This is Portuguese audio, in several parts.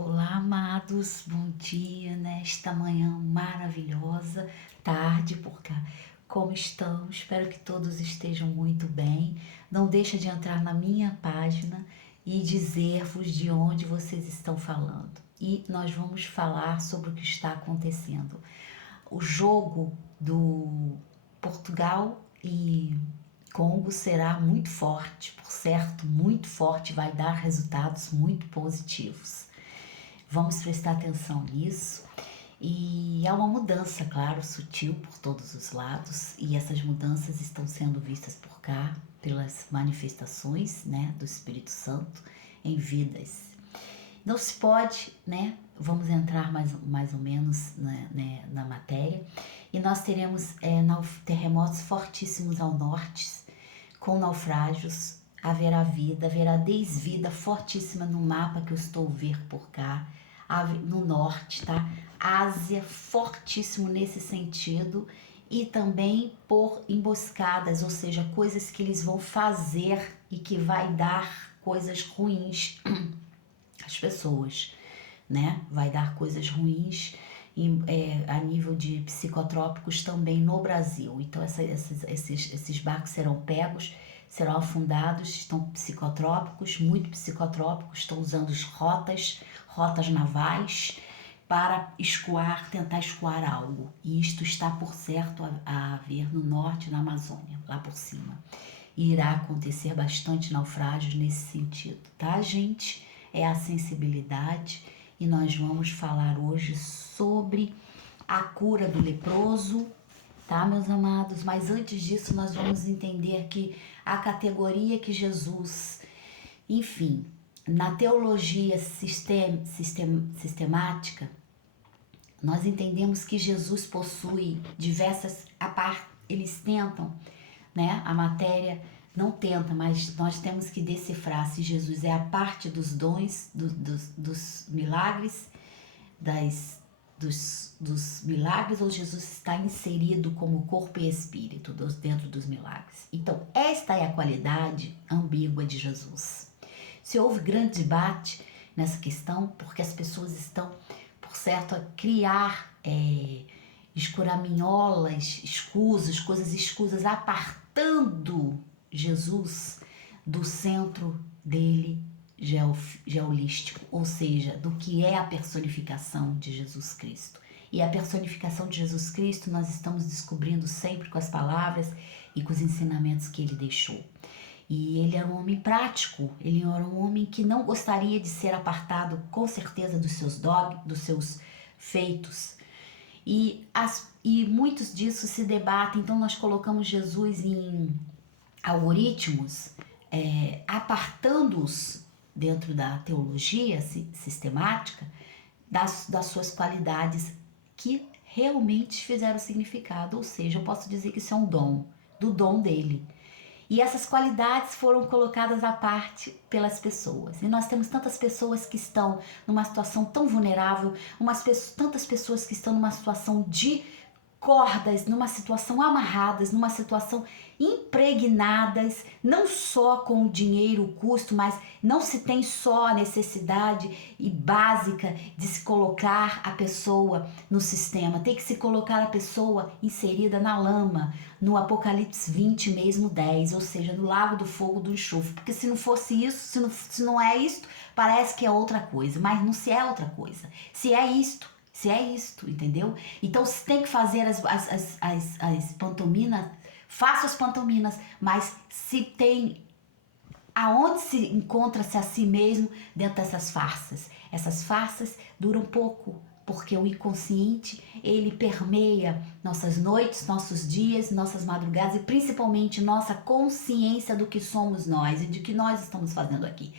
Olá, amados, bom dia nesta manhã maravilhosa, tarde por cá. Como estão? Espero que todos estejam muito bem. Não deixa de entrar na minha página e dizer-vos de onde vocês estão falando. E nós vamos falar sobre o que está acontecendo. O jogo do Portugal e Congo será muito forte, por certo, muito forte, vai dar resultados muito positivos. Vamos prestar atenção nisso. E há uma mudança, claro, sutil por todos os lados, e essas mudanças estão sendo vistas por cá pelas manifestações, né, do Espírito Santo em vidas. Não se pode, né? Vamos entrar mais ou menos na matéria. E nós teremos terremotos fortíssimos ao norte, com naufrágios. Haverá vida, haverá desvida fortíssima no mapa que eu estou a ver por cá, no norte, tá? Ásia, fortíssimo nesse sentido, e também por emboscadas, ou seja, coisas que eles vão fazer e que vai dar coisas ruins às pessoas, né? Vai dar coisas ruins a nível de psicotrópicos também no Brasil. Então esses barcos serão pegos, serão afundados, estão psicotrópicos, muito psicotrópicos, estão usando rotas navais para tentar escoar algo. E isto está por certo a haver no norte, na Amazônia, lá por cima. E irá acontecer bastante naufrágios nesse sentido, tá, gente? É a sensibilidade, e nós vamos falar hoje sobre a cura do leproso, tá, meus amados? Mas antes disso, nós vamos entender que a categoria que Jesus, enfim, na teologia sistemática, nós entendemos que Jesus possui diversas, eles tentam, né, a matéria não tenta, mas nós temos que decifrar se Jesus é a parte dos dons, dos milagres, dos milagres, ou Jesus está inserido como corpo e espírito dentro dos milagres. Então, esta é a qualidade ambígua de Jesus. Se houve grande debate nessa questão, porque as pessoas estão, por certo, a criar escuraminholas, escusas, coisas escusas, apartando Jesus do centro dele geolístico, ou seja, do que é a personificação de Jesus Cristo. E a personificação de Jesus Cristo nós estamos descobrindo sempre com as palavras e com os ensinamentos que ele deixou. E ele era um homem prático, ele era um homem que não gostaria de ser apartado, com certeza, dos seus feitos. E muitos disso se debatem, então nós colocamos Jesus em algoritmos, apartando-os dentro da teologia sistemática das suas qualidades que realmente fizeram significado, ou seja, eu posso dizer que isso é um dom, do dom dele. E essas qualidades foram colocadas à parte pelas pessoas. E nós temos tantas pessoas que estão numa situação tão vulnerável, tantas pessoas que estão numa situação de cordas, numa situação amarradas, numa situação impregnadas, não só com o dinheiro, o custo, mas não se tem só a necessidade e básica de se colocar a pessoa no sistema, tem que se colocar a pessoa inserida na lama, no Apocalipse 20 mesmo 10, ou seja, no lago do fogo do enxofre, porque se não fosse isso, se não é isto, parece que é outra coisa, mas não se é outra coisa, se é isto, entendeu? Então se tem que fazer as pantominas, faça as pantominas, mas se tem aonde se encontra-se a si mesmo dentro dessas farsas. Essas farsas duram pouco, porque o inconsciente, ele permeia nossas noites, nossos dias, nossas madrugadas e principalmente nossa consciência do que somos nós e de que nós estamos fazendo aqui.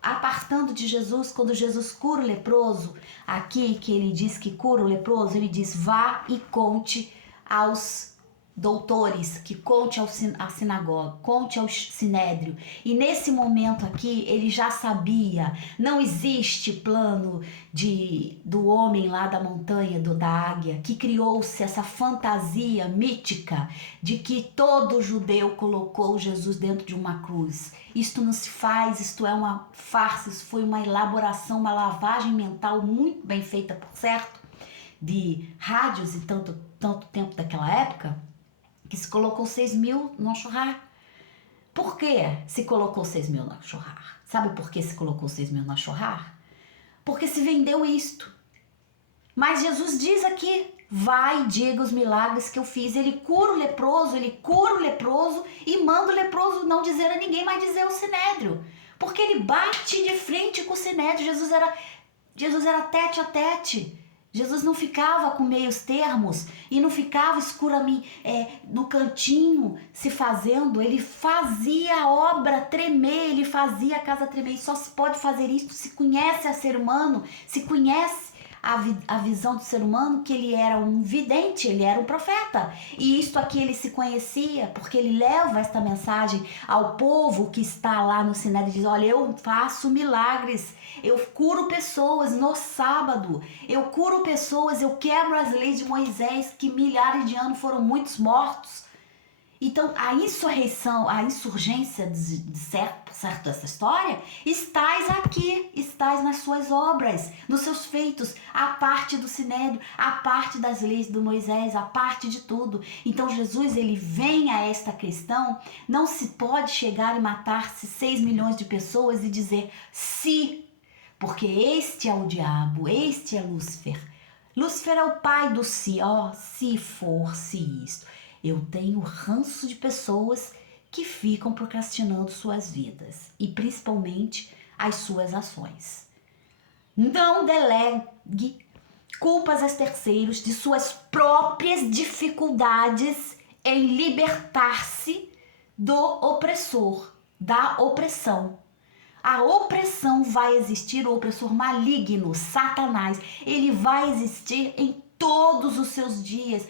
Apartando de Jesus, quando Jesus cura o leproso, aqui que ele diz que cura o leproso, ele diz: vá e conte aos doutores, que conte à sinagoga, conte ao sinédrio. E nesse momento aqui, ele já sabia, não existe plano do homem lá da montanha, da águia, que criou-se essa fantasia mítica de que todo judeu colocou Jesus dentro de uma cruz. Isto não se faz, isto é uma farsa, isso foi uma elaboração, uma lavagem mental muito bem feita, por certo, de rádios e tanto tempo daquela época, que se colocou 6.000 no churrar. Por que se colocou 6.000 no churrar? Sabe por que se colocou 6.000 no churrar? Porque se vendeu isto. Mas Jesus diz aqui, vai e diga os milagres que eu fiz. Ele cura o leproso e manda o leproso não dizer a ninguém, mas dizer ao sinédrio. Porque ele bate de frente com o sinédrio. Jesus era tete a tete. Jesus não ficava com meios termos e não ficava no cantinho se fazendo. Ele fazia a obra tremer, ele fazia a casa tremer. E só se pode fazer isso se conhece a ser humano, se conhece a visão do ser humano, que ele era um vidente, ele era um profeta. E isto aqui ele se conhecia, porque ele leva esta mensagem ao povo que está lá no Sinédrio e diz, olha, eu faço milagres, eu curo pessoas no sábado, eu curo pessoas, eu quebro as leis de Moisés, que milhares de anos foram muitos mortos. Então, a insurreição, a insurgência de certo essa história, estás aqui, estás nas suas obras, nos seus feitos, a parte do sinédrio, a parte das leis do Moisés, a parte de tudo. Então, Jesus, ele vem a esta questão, não se pode chegar e matar-se 6 milhões de pessoas e dizer se, porque este é o diabo, este é Lúcifer. Lúcifer é o pai do se, se for, se isto. Eu tenho ranço de pessoas que ficam procrastinando suas vidas e principalmente as suas ações. Não delegue culpas a terceiros de suas próprias dificuldades em libertar-se do opressor, da opressão. A opressão vai existir, o opressor maligno, Satanás, ele vai existir em todos os seus dias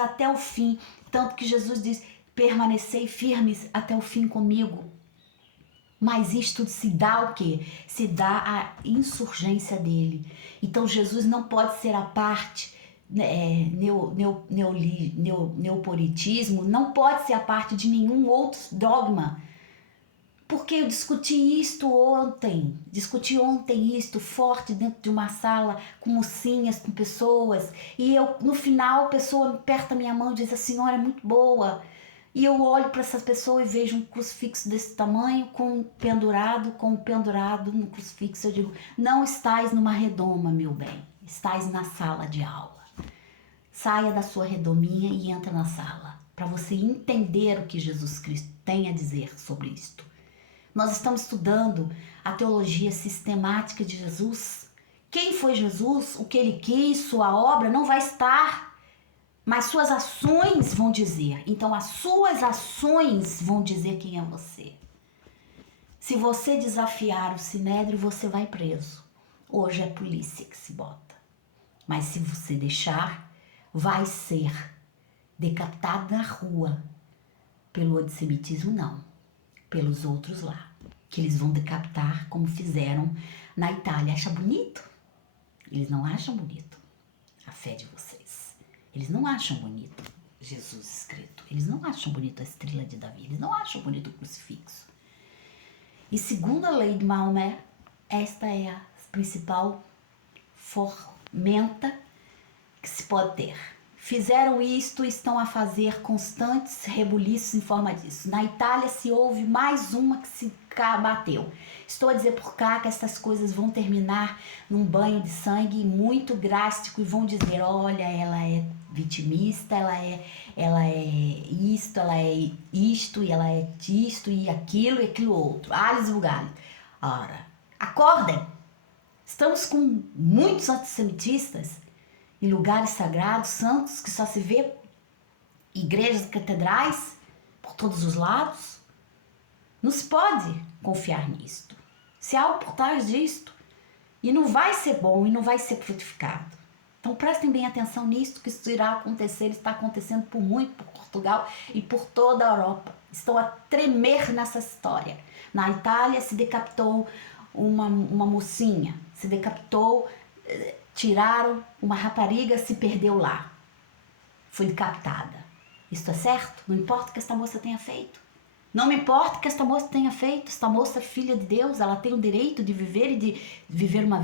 até o fim, tanto que Jesus diz, permanecei firmes até o fim comigo. Mas isto se dá o quê? Se dá a insurgência dele. Então Jesus não pode ser a parte, neoporitismo, não pode ser a parte de nenhum outro dogma. Porque eu discuti ontem isto forte dentro de uma sala com mocinhas, com pessoas, e no final a pessoa aperta minha mão e diz, a senhora é muito boa, e eu olho para essa pessoa e vejo um crucifixo desse tamanho com um pendurado no crucifixo. Eu digo, não estás numa redoma, meu bem, estás na sala de aula. Saia da sua redominha e entra na sala, para você entender o que Jesus Cristo tem a dizer sobre isto. Nós estamos estudando a teologia sistemática de Jesus. Quem foi Jesus, o que ele quis, sua obra não vai estar, mas suas ações vão dizer. Então as suas ações vão dizer quem é você. Se você desafiar o sinédrio, você vai preso. Hoje é a polícia que se bota. Mas se você deixar, vai ser decapitado na rua. Pelo antissemitismo, não. Pelos outros lá, que eles vão decapitar como fizeram na Itália. Acha bonito? Eles não acham bonito a fé de vocês. Eles não acham bonito Jesus escrito. Eles não acham bonito a estrela de Davi. Eles não acham bonito o crucifixo. E segundo a lei de Maomé, esta é a principal ferramenta que se pode ter. Fizeram isto e estão a fazer constantes rebuliços em forma disso. Na Itália se houve mais uma que se bateu. Estou a dizer por cá que essas coisas vão terminar num banho de sangue muito drástico e vão dizer, olha, ela é vitimista, ela é isto, ela é isto, e ela é isto e aquilo outro. Alice Bugalho. Ora, acordem! Estamos com muitos antissemitistas em lugares sagrados, santos, que só se vê igrejas, catedrais, por todos os lados. Não se pode confiar nisto. Se há algo por trás disto, e não vai ser bom, e não vai ser frutificado. Então prestem bem atenção nisso, que isso irá acontecer, está acontecendo por muito por Portugal e por toda a Europa. Estão a tremer nessa história. Na Itália se decapitou uma mocinha, se decapitou, tiraram uma rapariga, se perdeu lá. Foi decapitada. Isso é certo? Não importa o que esta moça tenha feito. Não me importa o que esta moça tenha feito. Esta moça é filha de Deus, ela tem o direito de viver e de viver uma vida